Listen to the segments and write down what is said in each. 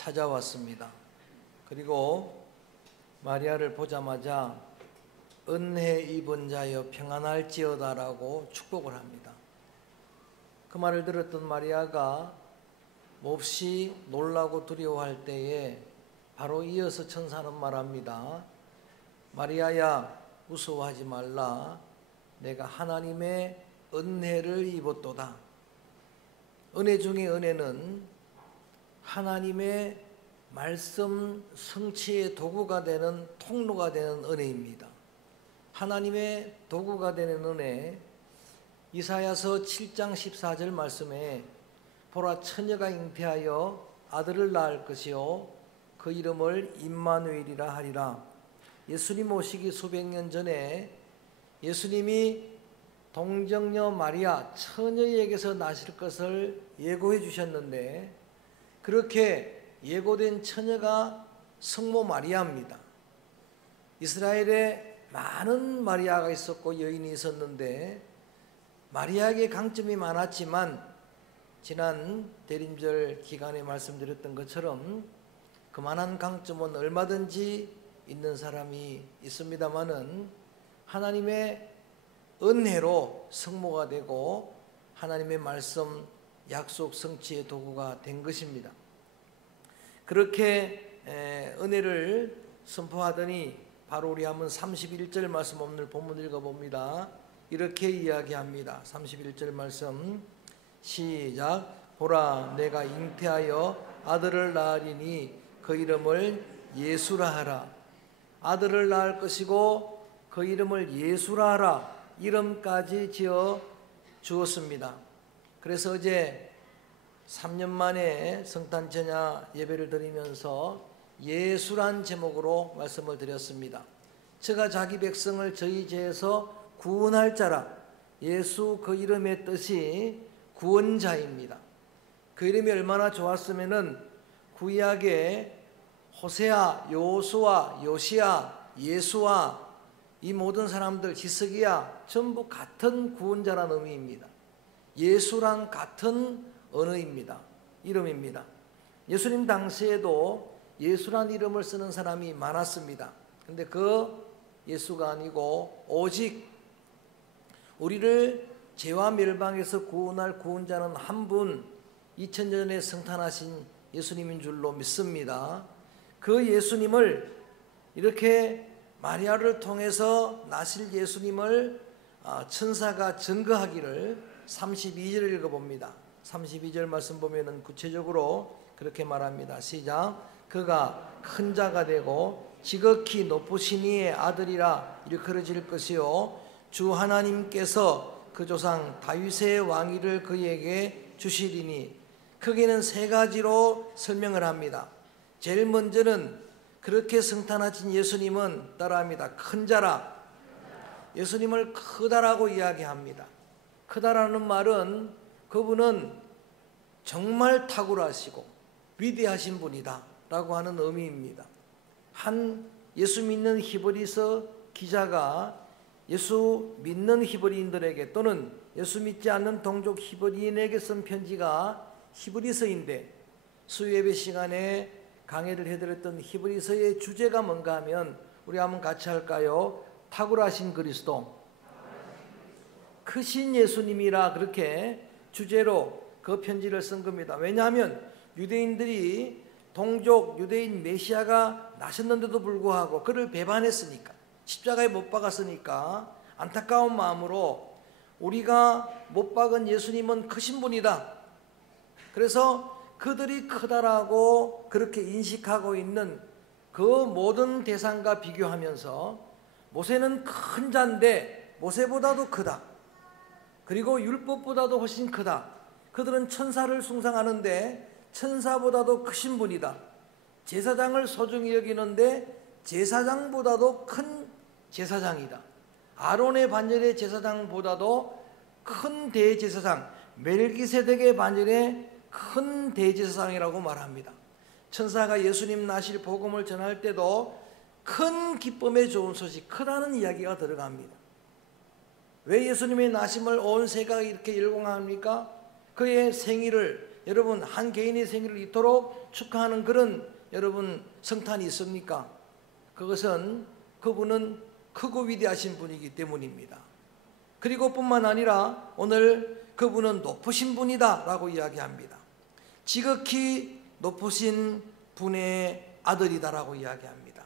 찾아왔습니다. 그리고 마리아를 보자마자 은혜 입은 자여 평안할지어다라고 축복을 합니다. 그 말을 들었던 마리아가 몹시 놀라고 두려워할 때에 바로 이어서 천사는 말합니다. 마리아야, 무서워하지 말라. 내가 하나님의 은혜를 입었도다. 은혜 중에 은혜는 하나님의 말씀 성취의 도구가 되는, 통로가 되는 은혜입니다. 하나님의 도구가 되는 은혜, 이사야서 7장 14절 말씀에 보라, 처녀가 잉태하여 아들을 낳을 것이요 그 이름을 임마누엘이라 하리라. 예수님 오시기 수백 년 전에 예수님이 동정녀 마리아 처녀에게서 나실 것을 예고해 주셨는데, 그렇게 예고된 처녀가 성모 마리아입니다. 이스라엘에 많은 마리아가 있었고 여인이 있었는데 마리아에게 강점이 많았지만, 지난 대림절 기간에 말씀드렸던 것처럼 그만한 강점은 얼마든지 있는 사람이 있습니다마는 하나님의 은혜로 성모가 되고 하나님의 말씀 약속 성취의 도구가 된 것입니다. 그렇게 은혜를 선포하더니 바로 우리 한번 31절 말씀, 오늘 본문 읽어봅니다. 이렇게 이야기합니다. 31절 말씀 시작. 보라, 내가 잉태하여 아들을 낳으리니 그 이름을 예수라 하라. 아들을 낳을 것이고 그 이름을 예수라 하라. 이름까지 지어 주었습니다. 그래서 어제 3년 만에 성탄 전야 예배를 드리면서 예수란 제목으로 말씀을 드렸습니다. 저가 자기 백성을 저희 죄에서 구원할 자라. 예수, 그 이름의 뜻이 구원자입니다. 그 이름이 얼마나 좋았으면은 구약의 호세아, 요수아, 요시야, 예수아, 이 모든 사람들, 히스기야 전부 같은 구원자라는 의미입니다. 예수랑 같은 언어입니다. 이름입니다. 예수님 당시에도 예수란 이름을 쓰는 사람이 많았습니다. 근데 그 예수가 아니고 오직 우리를 죄와 멸망에서 구원할 구원자는 한 분, 2000년 전에 성탄하신 예수님인 줄로 믿습니다. 그 예수님을, 이렇게 마리아를 통해서 나실 예수님을 천사가 증거하기를 32절을 읽어봅니다. 32절 말씀 보면은 구체적으로 그렇게 말합니다. 시작. 그가 큰 자가 되고 지극히 높으신 이의 아들이라 일컬어질 것이요 주 하나님께서 그 조상 다윗의 왕위를 그에게 주시리니. 크게는 세 가지로 설명을 합니다. 제일 먼저는 그렇게 성탄하신 예수님은 따라합니다. 큰 자라. 예수님을 크다라고 이야기합니다. 크다라는 말은 그분은 정말 탁월하시고 위대하신 분이다 라고 하는 의미입니다. 한 예수 믿는 히브리서 기자가 예수 믿는 히브리인들에게 또는 예수 믿지 않는 동족 히브리인에게 쓴 편지가 히브리서인데, 수요예배 시간에 강의를 해드렸던 히브리서의 주제가 뭔가 하면 우리 한번 같이 할까요? 탁월하신 그리스도, 크신 예수님이라, 그렇게 주제로 그 편지를 쓴 겁니다. 왜냐하면 유대인들이 동족 유대인 메시아가 나셨는데도 불구하고 그를 배반했으니까, 십자가에 못 박았으니까 안타까운 마음으로 우리가 못 박은 예수님은 크신 분이다. 그래서 그들이 크다라고 그렇게 인식하고 있는 그 모든 대상과 비교하면서 모세는 큰 자인데 모세보다도 크다. 그리고 율법보다도 훨씬 크다. 그들은 천사를 숭상하는데 천사보다도 크신 분이다. 제사장을 소중히 여기는데 제사장보다도 큰 제사장이다. 아론의 반열의 제사장보다도 큰 대제사장, 멜기세덱의 반열의 큰 대제사장이라고 말합니다. 천사가 예수님 나실 복음을 전할 때도 큰 기쁨의 좋은 소식, 크다는 이야기가 들어갑니다. 왜 예수님의 나심을 온 세계가 이렇게 열광합니까? 그의 생일을 여러분 한 개인의 생일을 이토록 축하하는 그런 여러분 성탄이 있습니까? 그것은 그분은 크고 위대하신 분이기 때문입니다. 그리고 뿐만 아니라 오늘 그분은 높으신 분이다 라고 이야기합니다. 지극히 높으신 분의 아들이다 라고 이야기합니다.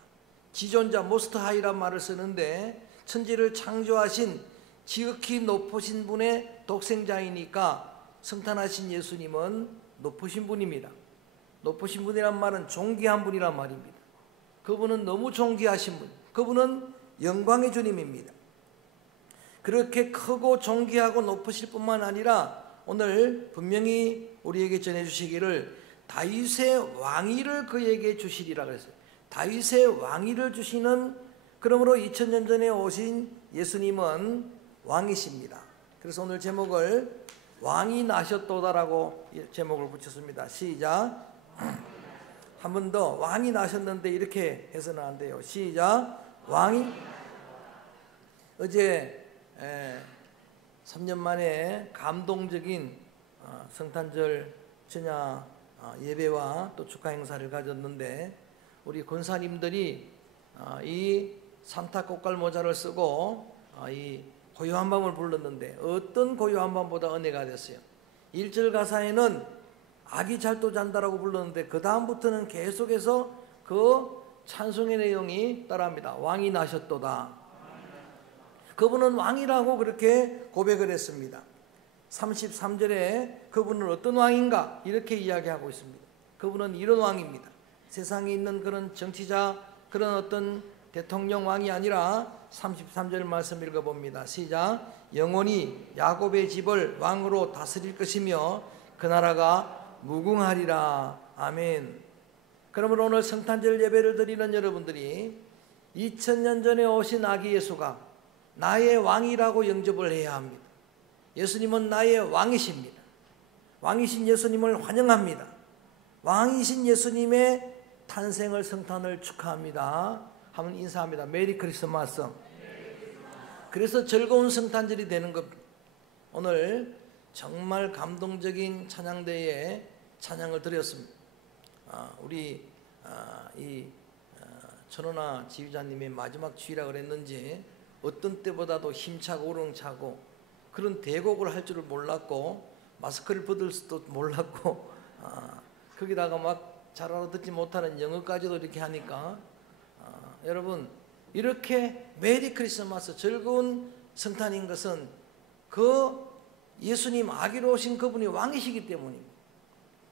지존자 모스트 하이란 말을 쓰는데 천지를 창조하신 지극히 높으신 분의 독생자이니까 성탄하신 예수님은 높으신 분입니다. 높으신 분이란 말은 존귀한 분이란 말입니다. 그분은 너무 존귀하신 분, 그분은 영광의 주님입니다. 그렇게 크고 존귀하고 높으실 뿐만 아니라 오늘 분명히 우리에게 전해주시기를 다윗의 왕위를 그에게 주시리라 그랬어요. 다윗의 왕위를 주시는, 그러므로 2000년 전에 오신 예수님은 왕이십니다. 그래서 오늘 제목을 왕이 나셨도다라고 제목을 붙였습니다. 시작. 한 번 더. 왕이 나셨는데 이렇게 해서는 안 돼요. 시작. 왕이. 어제 3년 만에 감동적인 성탄절 전야 예배와 또 축하 행사를 가졌는데, 우리 권사님들이 이 산타 꽃갈 모자를 쓰고 이 고요한 밤을 불렀는데 어떤 고요한 밤보다 은혜가 됐어요. 1절 가사에는 아기 잘도 잔다라고 불렀는데 그 다음부터는 계속해서 그 찬송의 내용이 따라합니다. 왕이 나셨도다. 그분은 왕이라고 그렇게 고백을 했습니다. 33절에 그분은 어떤 왕인가 이렇게 이야기하고 있습니다. 그분은 이런 왕입니다. 세상에 있는 그런 정치자, 그런 어떤 대통령 왕이 아니라 33절 말씀 읽어봅니다. 시작. 영원히 야곱의 집을 왕으로 다스릴 것이며 그 나라가 무궁하리라. 아멘. 그러므로 오늘 성탄절 예배를 드리는 여러분들이 2000년 전에 오신 아기 예수가 나의 왕이라고 영접을 해야 합니다. 예수님은 나의 왕이십니다. 왕이신 예수님을 환영합니다. 왕이신 예수님의 탄생을, 성탄을 축하합니다. 한번 인사합니다. 메리 크리스마스. 그래서 즐거운 성탄절이 되는 겁니다. 오늘 정말 감동적인 찬양대에 찬양을 드렸습니다. 우리 천원아 지휘자님의 마지막 주의라 그랬는지 어떤 때보다도 힘차고 우렁차고 그런 대곡을 할 줄을 몰랐고 마스크를 벗을 수도 몰랐고 거기다가 막 잘 알아듣지 못하는 영어까지도 이렇게 하니까 여러분, 이렇게 메리 크리스마스 즐거운 성탄인 것은 그 예수님 아기로 오신 그분이 왕이시기 때문입니다.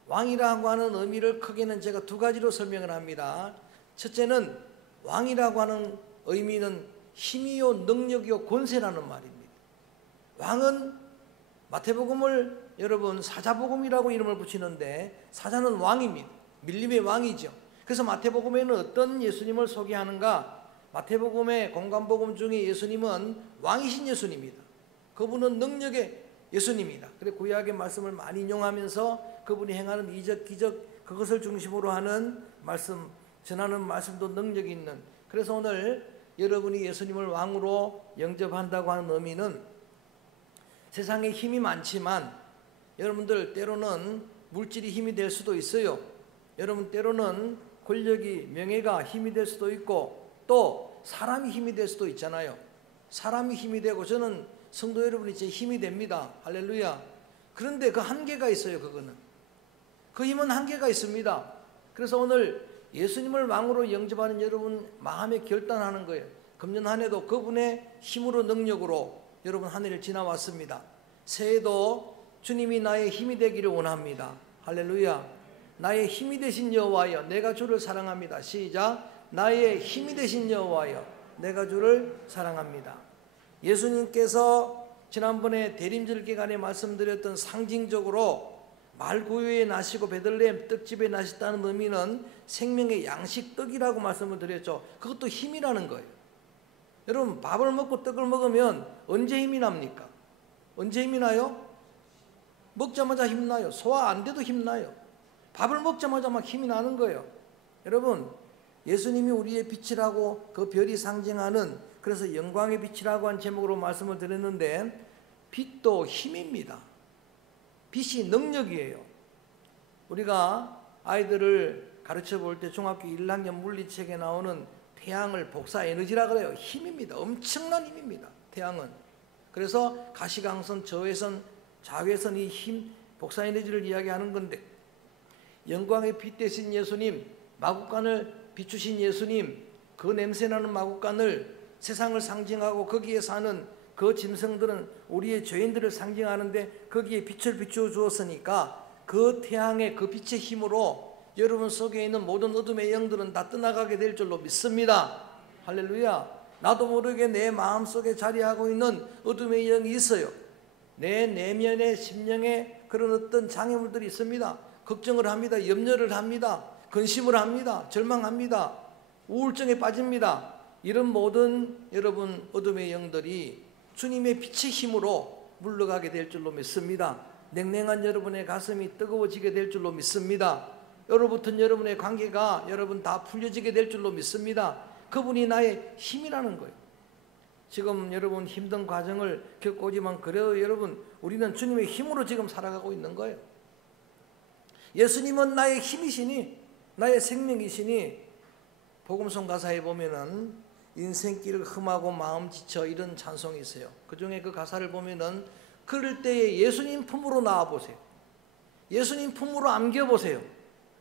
왕이라고 하는 의미를 크게는 제가 두 가지로 설명을 합니다. 첫째는 왕이라고 하는 의미는 힘이요 능력이요 권세라는 말입니다. 왕은 마태복음을 여러분 사자복음이라고 이름을 붙이는데 사자는 왕입니다. 밀림의 왕이죠. 그래서 마태복음에는 어떤 예수님을 소개하는가? 마태복음의 공관복음 중에 예수님은 왕이신 예수님입니다. 그분은 능력의 예수님이다. 그래서 구약의 말씀을 많이 인용하면서 그분이 행하는 이적 기적 그것을 중심으로 하는 말씀, 전하는 말씀도 능력이 있는. 그래서 오늘 여러분이 예수님을 왕으로 영접한다고 하는 의미는 세상에 힘이 많지만 여러분들 때로는 물질이 힘이 될 수도 있어요. 여러분 때로는 권력이, 명예가 힘이 될 수도 있고 또 사람이 힘이 될 수도 있잖아요. 사람이 힘이 되고 저는 성도 여러분이 제 힘이 됩니다. 할렐루야. 그런데 그 한계가 있어요. 그거는 그 힘은 한계가 있습니다. 그래서 오늘 예수님을 왕으로 영접하는 여러분 마음에 결단하는 거예요. 금년 한 해도 그분의 힘으로 능력으로 여러분 한 해를 지나왔습니다. 새해도 주님이 나의 힘이 되기를 원합니다. 할렐루야. 나의 힘이 되신 여호와여 내가 주를 사랑합니다. 시작. 나의 힘이 되신 여호와여 내가 주를 사랑합니다. 예수님께서 지난번에 대림절 기간에 말씀드렸던 상징적으로 말구유에 나시고 베들레헴 떡집에 나셨다는 의미는 생명의 양식 떡이라고 말씀을 드렸죠. 그것도 힘이라는 거예요. 여러분 밥을 먹고 떡을 먹으면 언제 힘이 납니까? 언제 힘이 나요? 먹자마자 힘나요. 소화 안 돼도 힘나요. 밥을 먹자마자 막 힘이 나는 거예요. 여러분 예수님이 우리의 빛이라고 그 별이 상징하는, 그래서 영광의 빛이라고 한 제목으로 말씀을 드렸는데 빛도 힘입니다. 빛이 능력이에요. 우리가 아이들을 가르쳐 볼 때 중학교 1학년 물리책에 나오는 태양을 복사 에너지라 그래요. 힘입니다. 엄청난 힘입니다. 태양은. 그래서 가시광선, 저외선, 자외선 이 힘, 복사 에너지를 이야기하는 건데, 영광의 빛 대신 예수님, 마구간을 비추신 예수님, 그 냄새나는 마구간을 세상을 상징하고 거기에 사는 그 짐승들은 우리의 죄인들을 상징하는데 거기에 빛을 비추어 주었으니까 그 태양의 그 빛의 힘으로 여러분 속에 있는 모든 어둠의 영들은 다 떠나가게 될 줄로 믿습니다. 할렐루야. 나도 모르게 내 마음속에 자리하고 있는 어둠의 영이 있어요. 내 내면의 심령에 그런 어떤 장애물들이 있습니다. 걱정을 합니다. 염려를 합니다. 근심을 합니다. 절망합니다. 우울증에 빠집니다. 이런 모든 여러분 어둠의 영들이 주님의 빛의 힘으로 물러가게 될 줄로 믿습니다. 냉랭한 여러분의 가슴이 뜨거워지게 될 줄로 믿습니다. 여러분은 여러분의 관계가 여러분 다 풀려지게 될 줄로 믿습니다. 그분이 나의 힘이라는 거예요. 지금 여러분 힘든 과정을 겪고 오지만 그래도 여러분 우리는 주님의 힘으로 지금 살아가고 있는 거예요. 예수님은 나의 힘이시니 나의 생명이시니 복음송 가사에 보면은 인생길 험하고 마음 지쳐 이런 찬송이 있어요. 그 중에 그 가사를 보면은 그럴 때에 예수님 품으로 나와보세요. 예수님 품으로 안겨보세요.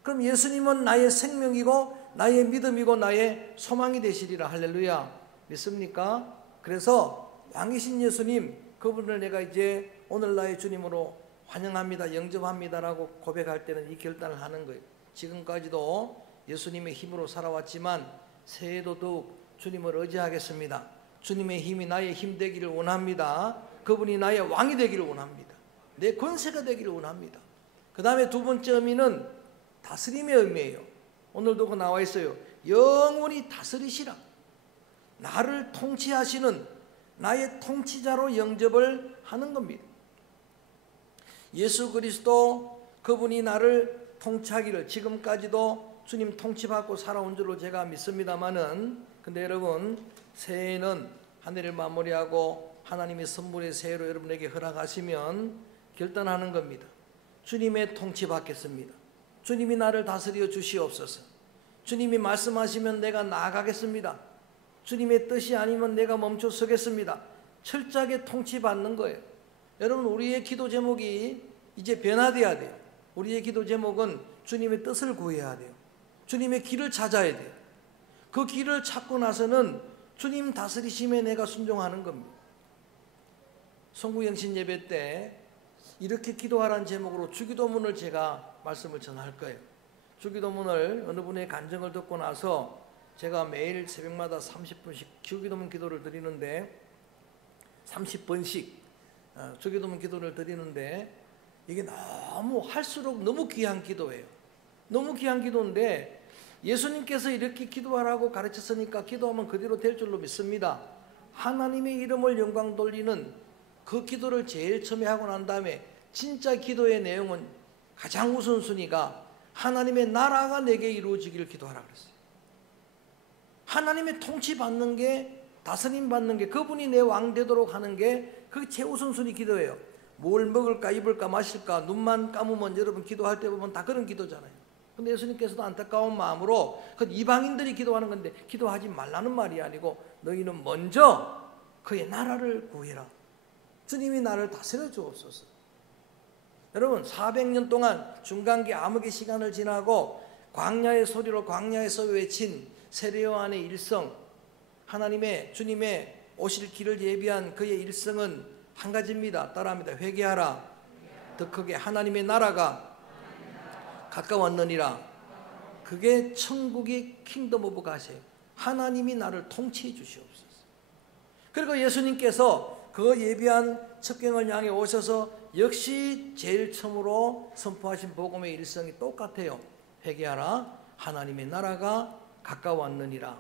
그럼 예수님은 나의 생명이고 나의 믿음이고 나의 소망이 되시리라. 할렐루야. 믿습니까? 그래서 왕이신 예수님 그분을 내가 이제 오늘 나의 주님으로 환영합니다. 영접합니다라고 고백할 때는 이 결단을 하는 거예요. 지금까지도 예수님의 힘으로 살아왔지만 새해도 더욱 주님을 의지하겠습니다. 주님의 힘이 나의 힘 되기를 원합니다. 그분이 나의 왕이 되기를 원합니다. 내 권세가 되기를 원합니다. 그 다음에 두 번째 의미는 다스림의 의미예요. 오늘도 그 나와 있어요. 영원히 다스리시라. 나를 통치하시는 나의 통치자로 영접을 하는 겁니다. 예수 그리스도 그분이 나를 통치하기를 지금까지도 주님 통치받고 살아온 줄로 제가 믿습니다마는 근데 여러분 새해는 한 해를 마무리하고 하나님의 선물의 새해로 여러분에게 허락하시면 결단하는 겁니다. 주님의 통치 받겠습니다. 주님이 나를 다스려 주시옵소서. 주님이 말씀하시면 내가 나아가겠습니다. 주님의 뜻이 아니면 내가 멈춰 서겠습니다. 철저하게 통치받는 거예요. 여러분 우리의 기도 제목이 이제 변화돼야 돼요. 우리의 기도 제목은 주님의 뜻을 구해야 돼요. 주님의 길을 찾아야 돼요. 그 길을 찾고 나서는 주님 다스리심에 내가 순종하는 겁니다. 송구영신 예배 때 이렇게 기도하라는 제목으로 주기도문을 제가 말씀을 전할 거예요. 주기도문을 어느 분의 간증을 듣고 나서 제가 매일 새벽마다 30분씩 주기도문 기도를 드리는데 30번씩 주기도문 기도를 드리는데 이게 너무 할수록 너무 귀한 기도예요. 너무 귀한 기도인데 예수님께서 이렇게 기도하라고 가르쳤으니까 기도하면 그대로 될 줄로 믿습니다. 하나님의 이름을 영광 돌리는 그 기도를 제일 처음에 하고 난 다음에 진짜 기도의 내용은 가장 우선순위가 하나님의 나라가 내게 이루어지기를 기도하라 그랬어요. 하나님의 통치 받는 게 다스림 받는 게 그분이 내 왕 되도록 하는 게 그게 최우선순위 기도예요. 뭘 먹을까 입을까 마실까 눈만 감으면 여러분 기도할 때 보면 다 그런 기도잖아요. 근데 예수님께서도 안타까운 마음으로 그 이방인들이 기도하는 건데 기도하지 말라는 말이 아니고 너희는 먼저 그의 나라를 구해라. 주님이 나를 다스려 주옵소서. 여러분 400년 동안 중간기 암흑의 시간을 지나고 광야의 소리로 광야에서 외친 세례요한의 일성 하나님의 주님의 오실 길을 예비한 그의 일성은 한 가지입니다. 따라합니다. 회개하라. 더 크게 하나님의 나라가 가까웠느니라. 그게 천국의 킹덤 오브 갓이에요. 하나님이 나를 통치해 주시옵소서. 그리고 예수님께서 그 예비한 첩경을 향해 오셔서 역시 제일 처음으로 선포하신 복음의 일성이 똑같아요. 회개하라. 하나님의 나라가 가까웠느니라.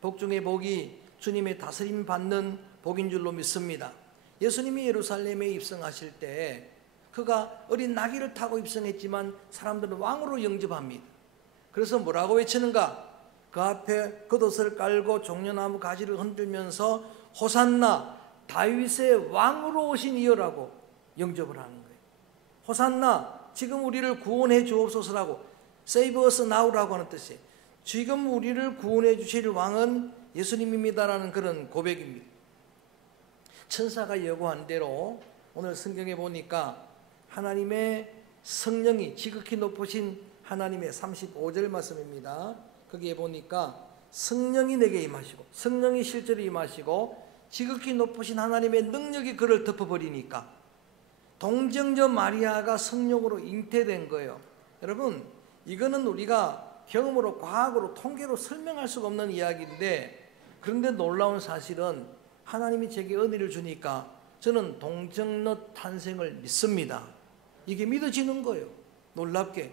복 중의 복이 주님의 다스림 받는 복인 줄로 믿습니다. 예수님이 예루살렘에 입성하실 때 그가 어린 나귀를 타고 입성했지만 사람들은 왕으로 영접합니다. 그래서 뭐라고 외치는가? 그 앞에 겉옷을 깔고 종려나무 가지를 흔들면서 호산나 다윗의 왕으로 오신 이여라고 영접을 하는 거예요. 호산나 지금 우리를 구원해 주옵소서라고, Save us now라고 하는 뜻이에요. 지금 우리를 구원해 주실 왕은 예수님입니다라는 그런 고백입니다. 천사가 예고한 대로 오늘 성경에 보니까 하나님의 성령이 지극히 높으신 하나님의 35절 말씀입니다. 거기에 보니까 성령이 내게 임하시고, 성령이 실제로 임하시고 지극히 높으신 하나님의 능력이 그를 덮어버리니까 동정녀 마리아가 성령으로 잉태된 거예요. 여러분, 이거는 우리가 경험으로, 과학으로, 통계로 설명할 수가 없는 이야기인데, 그런데 놀라운 사실은 하나님이 제게 은혜를 주니까 저는 동정녀 탄생을 믿습니다. 이게 믿어지는 거예요. 놀랍게.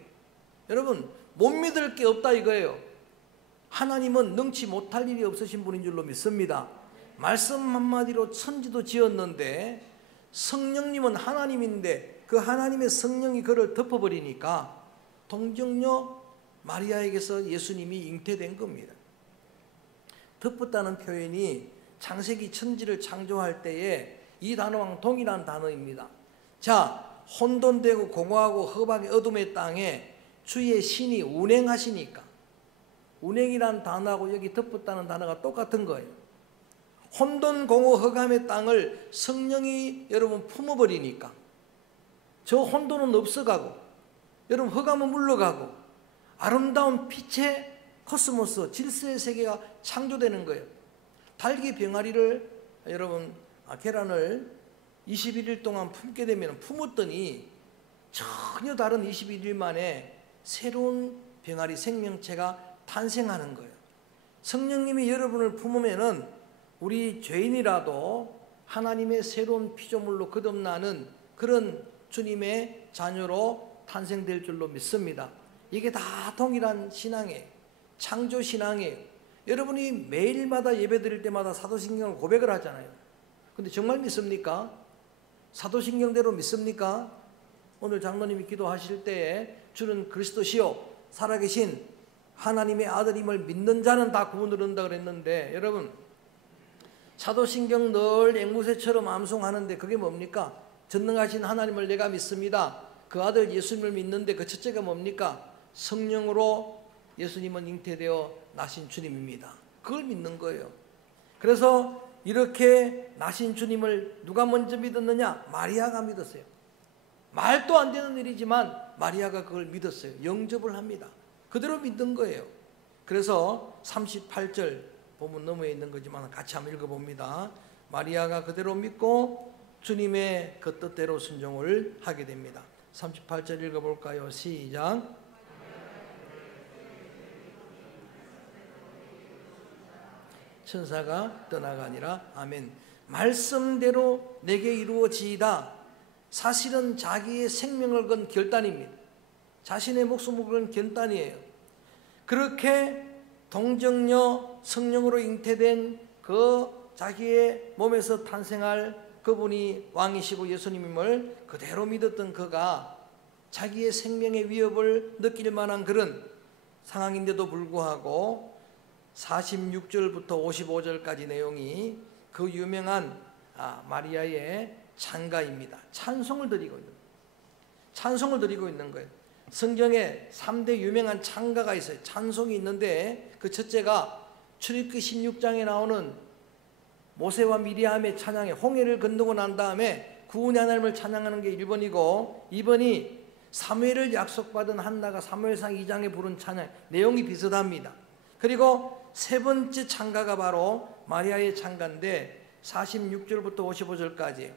여러분, 못 믿을 게 없다 이거예요. 하나님은 능치 못할 일이 없으신 분인 줄로 믿습니다. 말씀 한마디로 천지도 지었는데 성령님은 하나님인데 그 하나님의 성령이 그를 덮어버리니까 동정녀 마리아에게서 예수님이 잉태된 겁니다. 덮었다는 표현이 창세기 천지를 창조할 때에 이 단어랑 동일한 단어입니다. 자, 혼돈되고 공허하고 흑암의 어둠의 땅에 주의 신이 운행하시니까, 운행이란 단어하고 여기 덮었다는 단어가 똑같은 거예요. 혼돈 공허 흑암의 땅을 성령이 여러분 품어버리니까 저 혼돈은 없어가고, 여러분 흑암은 물러가고 아름다운 빛의 코스모스, 질서의 세계가 창조되는 거예요. 달기 병아리를 여러분 계란을 21일 동안 품게 되면 품었더니 전혀 다른 21일 만에 새로운 병아리 생명체가 탄생하는 거예요. 성령님이 여러분을 품으면은 우리 죄인이라도 하나님의 새로운 피조물로 거듭나는 그런 주님의 자녀로 탄생될 줄로 믿습니다. 이게 다 동일한 신앙이에요. 창조 신앙이에요. 여러분이 매일마다 예배 드릴 때마다 사도신경을 고백을 하잖아요. 근데 정말 믿습니까? 사도신경대로 믿습니까? 오늘 장로님이 기도하실 때에 주는 그리스도시요 살아계신 하나님의 아들임을 믿는 자는 다 구원을 얻는다 그랬는데, 여러분 사도신경 늘 앵무새처럼 암송하는데 그게 뭡니까? 전능하신 하나님을 내가 믿습니다. 그 아들 예수님을 믿는데 그 첫째가 뭡니까? 성령으로 예수님은 잉태되어 나신 주님입니다. 그걸 믿는 거예요. 그래서 이렇게 나신 주님을 누가 먼저 믿었느냐? 마리아가 믿었어요. 말도 안 되는 일이지만 마리아가 그걸 믿었어요. 영접을 합니다. 그대로 믿는 거예요. 그래서 38절 보면 넘어 있는 거지만 같이 한번 읽어봅니다. 마리아가 그대로 믿고 주님의 그 뜻대로 순종을 하게 됩니다. 38절 읽어볼까요? 시작. 천사가 떠나가니라. 아멘. 말씀대로 내게 이루어지이다. 사실은 자기의 생명을 건 결단입니다. 자신의 목숨을 건 결단이에요. 그렇게 동정녀 성령으로 잉태된 그 자기의 몸에서 탄생할 그분이 왕이시고 예수님임을 그대로 믿었던 그가 자기의 생명의 위협을 느낄 만한 그런 상황인데도 불구하고 46절부터 55절까지 내용이 그 유명한 마리아의 찬가입니다. 찬송을 드리고 있는 거예요. 성경에 3대 유명한 찬가가 있어요. 찬송이 있는데 그 첫째가 출애굽기 16장에 나오는 모세와 미리암의 찬양에 홍해를 건너고 난 다음에 구원의 하나님을 찬양하는 게 1번이고, 2번이 사무엘을 약속받은 한나가 사무엘상 2장에 부른 찬양, 내용이 비슷합니다. 그리고 세 번째 찬가가 바로 마리아의 찬가인데 46절부터 55절까지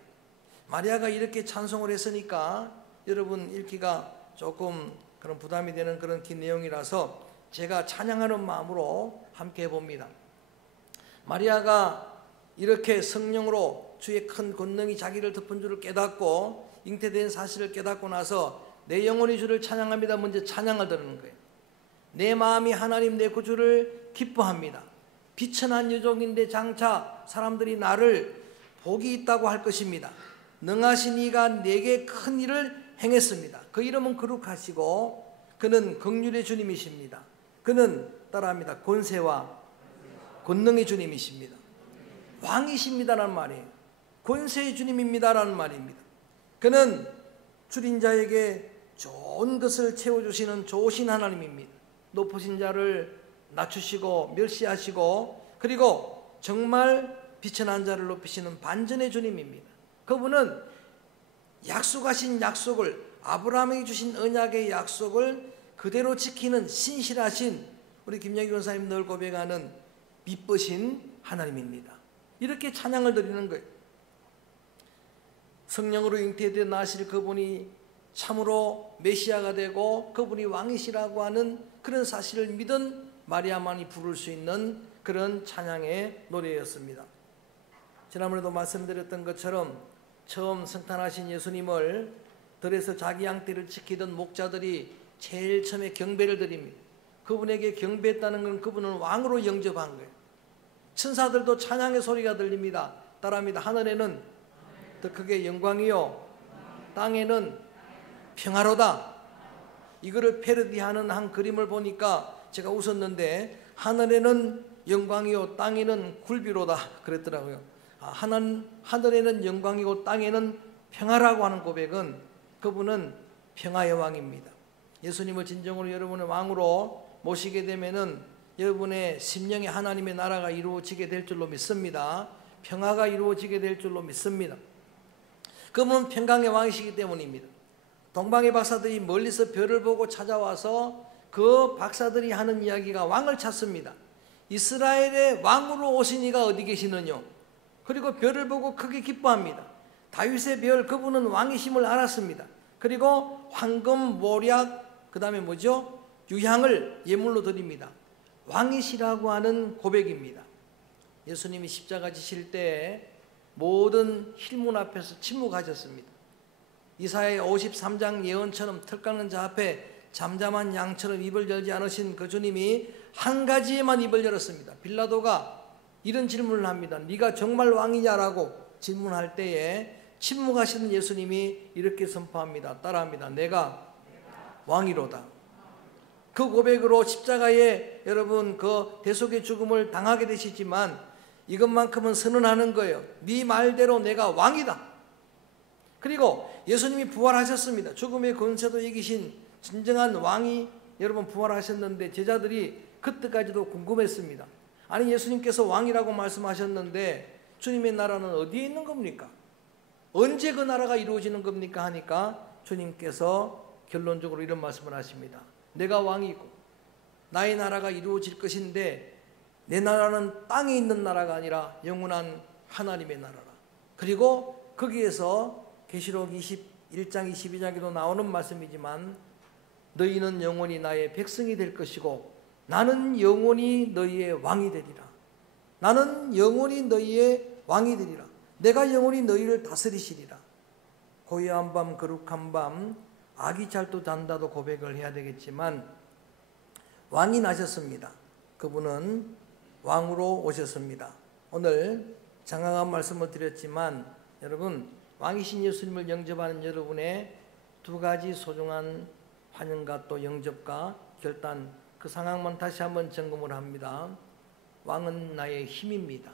마리아가 이렇게 찬송을 했으니까 여러분 읽기가 조금 그런 부담이 되는 그런 긴 내용이라서 제가 찬양하는 마음으로 함께 해봅니다. 마리아가 이렇게 성령으로 주의 큰 권능이 자기를 덮은 줄을 깨닫고 잉태된 사실을 깨닫고 나서 내 영혼이 주를 찬양합니다. 먼저 찬양을 드리는 거예요. 내 마음이 하나님 내 구주를 기뻐합니다. 비천한 여종인데 장차 사람들이 나를 복이 있다고 할 것입니다. 능하신 이가 내게 큰 일을 행했습니다. 그 이름은 거룩하시고 그는 긍휼의 주님이십니다. 그는 따라합니다. 권세와 권능의 주님이십니다. 왕이십니다라는 말이에요. 권세의 주님입니다라는 말입니다. 그는 줄인 자에게 좋은 것을 채워주시는 좋으신 하나님입니다. 높으신 자를 낮추시고 멸시하시고, 그리고 정말 비천한 자를 높이시는 반전의 주님입니다. 그분은 약속하신 약속을, 아브라함에게 주신 언약의 약속을 그대로 지키는 신실하신, 우리 김영기 권사님 늘 고백하는 미쁘신 하나님입니다. 이렇게 찬양을 드리는 거예요. 성령으로 잉태되어 나실 그분이 참으로 메시아가 되고 그분이 왕이시라고 하는 그런 사실을 믿은 마리아만이 부를 수 있는 그런 찬양의 노래였습니다. 지난번에도 말씀드렸던 것처럼 처음 성탄하신 예수님을 들에서 자기 양떼를 지키던 목자들이 제일 처음에 경배를 드립니다. 그분에게 경배했다는 건 그분은 왕으로 영접한 거예요. 천사들도 찬양의 소리가 들립니다. 따라합니다. 하늘에는 더 크게 영광이요, 땅에는 평화로다. 이거를 패러디하는 한 그림을 보니까 제가 웃었는데, 하늘에는 영광이요 땅에는 굴비로다 그랬더라고요. 하늘에는 영광이고 땅에는 평화라고 하는 고백은 그분은 평화의 왕입니다. 예수님을 진정으로 여러분의 왕으로 모시게 되면은 여러분의 심령에 하나님의 나라가 이루어지게 될 줄로 믿습니다. 평화가 이루어지게 될 줄로 믿습니다. 그분은 평강의 왕이시기 때문입니다. 동방의 박사들이 멀리서 별을 보고 찾아와서 그 박사들이 하는 이야기가 왕을 찾습니다. 이스라엘의 왕으로 오신 이가 어디 계시느냐. 그리고 별을 보고 크게 기뻐합니다. 다윗의 별, 그분은 왕이심을 알았습니다. 그리고 황금, 모략, 그 다음에 뭐죠? 유향을 예물로 드립니다. 왕이시라고 하는 고백입니다. 예수님이 십자가 지실 때 모든 힐문 앞에서 침묵하셨습니다. 이사야 53장 예언처럼 털 깎는 자 앞에 잠잠한 양처럼 입을 열지 않으신 그 주님이 한 가지에만 입을 열었습니다. 빌라도가 이런 질문을 합니다. 네가 정말 왕이냐라고 질문할 때에 침묵하시는 예수님이 이렇게 선포합니다. 따라합니다. 내가 왕이로다. 그 고백으로 십자가에 여러분 그 대속의 죽음을 당하게 되시지만 이것만큼은 선언하는 거예요. 네 말대로 내가 왕이다. 그리고 예수님이 부활하셨습니다. 죽음의 권세도 이기신 진정한 왕이 여러분 부활하셨는데 제자들이 그때까지도 궁금했습니다. 아니 예수님께서 왕이라고 말씀하셨는데 주님의 나라는 어디에 있는 겁니까? 언제 그 나라가 이루어지는 겁니까? 하니까 주님께서 결론적으로 이런 말씀을 하십니다. 내가 왕이고 나의 나라가 이루어질 것인데 내 나라는 땅에 있는 나라가 아니라 영원한 하나님의 나라라. 그리고 거기에서 계시록 21장 22장에도 나오는 말씀이지만 너희는 영원히 나의 백성이 될 것이고 나는 영원히 너희의 왕이 되리라. 나는 영원히 너희의 왕이 되리라. 내가 영원히 너희를 다스리시리라. 고요한 밤 거룩한 밤 아기 잘도 잔다도 고백을 해야 되겠지만 왕이 나셨습니다. 그분은 왕으로 오셨습니다. 오늘 장강한 말씀을 드렸지만 여러분 왕이신 예수님을 영접하는 여러분의 두 가지 소중한 환영과 또 영접과 결단, 그 상황만 다시 한번 점검을 합니다. 왕은 나의 힘입니다.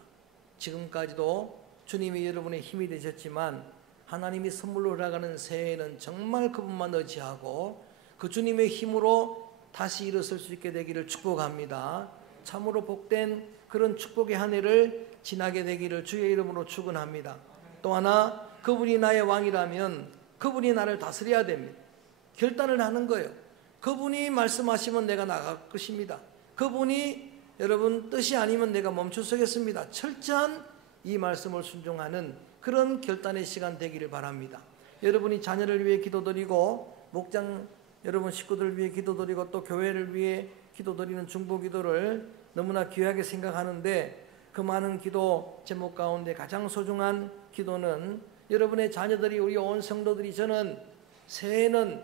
지금까지도 주님이 여러분의 힘이 되셨지만 하나님이 선물로 흘러가는 새해에는 정말 그분만 의지하고 그 주님의 힘으로 다시 일어설 수 있게 되기를 축복합니다. 참으로 복된 그런 축복의 한 해를 지나게 되기를 주의 이름으로 축원합니다. 또 하나 그분이 나의 왕이라면 그분이 나를 다스려야 됩니다. 결단을 하는 거예요. 그분이 말씀하시면 내가 나갈 것입니다. 그분이 여러분 뜻이 아니면 내가 멈춰서겠습니다. 철저한 이 말씀을 순종하는 그런 결단의 시간 되기를 바랍니다. 여러분이 자녀를 위해 기도드리고 목장 여러분 식구들을 위해 기도드리고 또 교회를 위해 기도드리는 중보기도를 너무나 귀하게 생각하는데 그 많은 기도 제목 가운데 가장 소중한 기도는 여러분의 자녀들이 우리 온 성도들이 저는 새해에는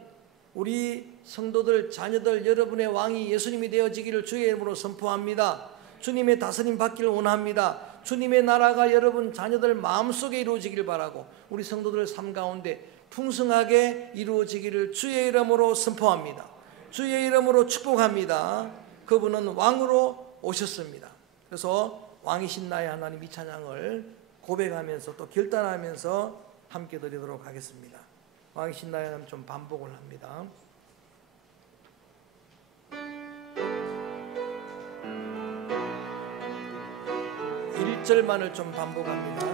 우리 성도들 자녀들 여러분의 왕이 예수님이 되어지기를 주의 이름으로 선포합니다. 주님의 다스림 받기를 원합니다. 주님의 나라가 여러분 자녀들 마음속에 이루어지기를 바라고 우리 성도들 삶 가운데 풍성하게 이루어지기를 주의 이름으로 선포합니다. 주의 이름으로 축복합니다. 그분은 왕으로 오셨습니다. 그래서 왕이신 나의 하나님 이 찬양을 고백하면서 또 결단하면서 함께 드리도록 하겠습니다. 왕이신 나의 하나님 좀 반복을 합니다. 일절만을 좀 반복합니다.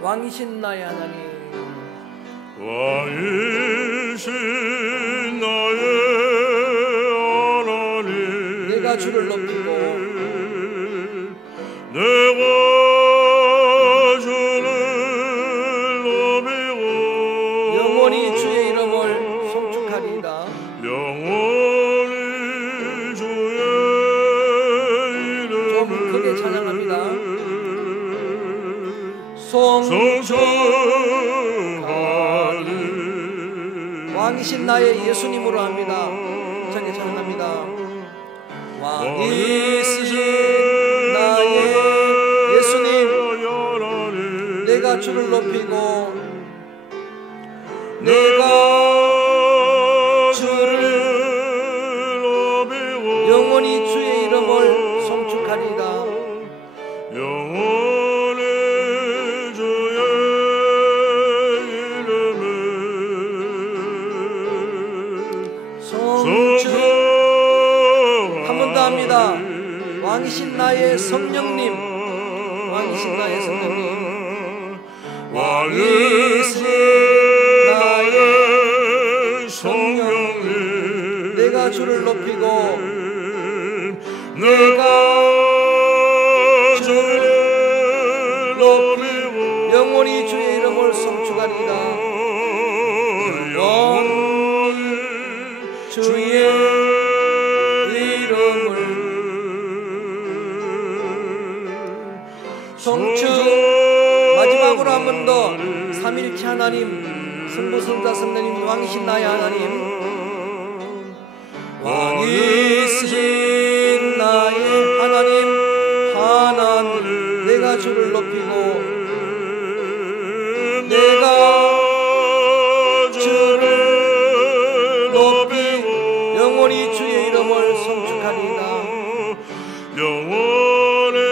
왕이신 나의 하나님, 왕이신 나의 하나님, 내가 주를 높이고 내가 주를 높이고 영원히 주의 이름을 송축하리이다. 영원히 주의 이름을 좀 크게 찬양합니다. 송축하리. 왕이신 나의 예수님으로 합니다. 함께 찬양합니다. 왕이신 나의 예수님, 내가 주를 높이고 내가 주를 높이고 영원히 주의 이름을 송축하리이다. 영원히 주의 이름을 송축. 한 번 더 합니다. 왕이신 나의 성령님, 왕이신 나의 성령님, 왕이신 나의 성령님, 내가 주를 높이고 내가 주를 높이고 영원히 주의 이름을 송축하리이다. 영원히 주의 송축. 마지막으로 한 번 더. 삼일체 하나님, 성부성자 성령님, 왕이신 나의 하나님, 왕이신 나의 하나님, 내가 주를 높이고 내가 주를 높이고 영원히 주의 이름을 송축하리이다. 영원히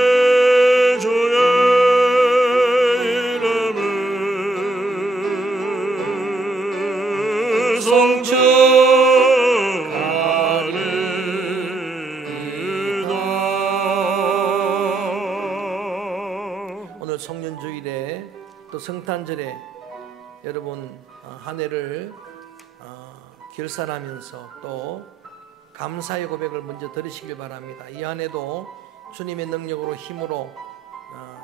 오늘 성년주일에 또 성탄절에 여러분 한 해를 결산하면서 또 감사의 고백을 먼저 들으시길 바랍니다. 이 한 해도 주님의 능력으로 힘으로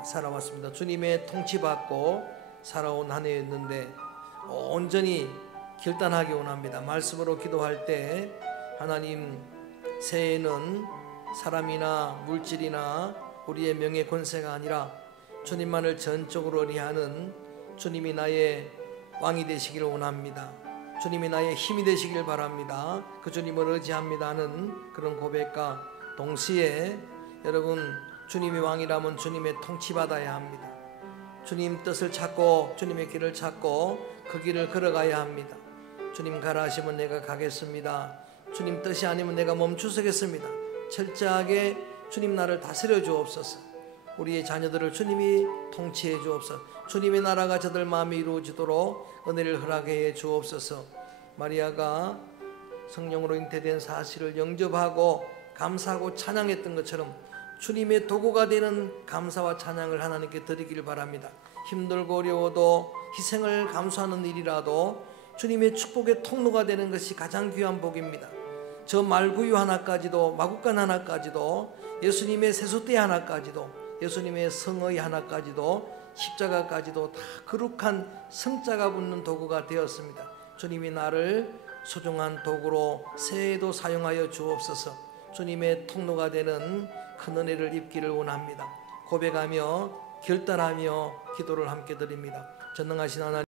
살아왔습니다. 주님의 통치받고 살아온 한 해였는데 온전히 결단하기 원합니다. 말씀으로 기도할 때 하나님, 새해에는 사람이나 물질이나 우리의 명예 권세가 아니라 주님만을 전적으로 의뢰하는 주님이 나의 왕이 되시기를 원합니다. 주님이 나의 힘이 되시길 바랍니다. 그 주님을 의지합니다 하는 그런 고백과 동시에 여러분, 주님이 왕이라면 주님의 통치받아야 합니다. 주님 뜻을 찾고 주님의 길을 찾고 그 길을 걸어가야 합니다. 주님 가라 하시면 내가 가겠습니다. 주님 뜻이 아니면 내가 멈추서겠습니다. 철저하게 주님 나를 다스려 주옵소서. 우리의 자녀들을 주님이 통치해 주옵소서. 주님의 나라가 저들 마음에 이루어지도록 은혜를 허락해 주옵소서. 마리아가 성령으로 잉태된 사실을 영접하고 감사하고 찬양했던 것처럼 주님의 도구가 되는 감사와 찬양을 하나님께 드리길 바랍니다. 힘들고 어려워도 희생을 감수하는 일이라도 주님의 축복의 통로가 되는 것이 가장 귀한 복입니다. 저 말구유 하나까지도, 마구간 하나까지도, 예수님의 세숫대 하나까지도, 예수님의 성의 하나까지도, 십자가까지도 다 거룩한 성자가 붙는 도구가 되었습니다. 주님이 나를 소중한 도구로 새해에도 사용하여 주옵소서. 주님의 통로가 되는 큰 은혜를 입기를 원합니다. 고백하며 결단하며 기도를 함께 드립니다. 전능하신 하나님,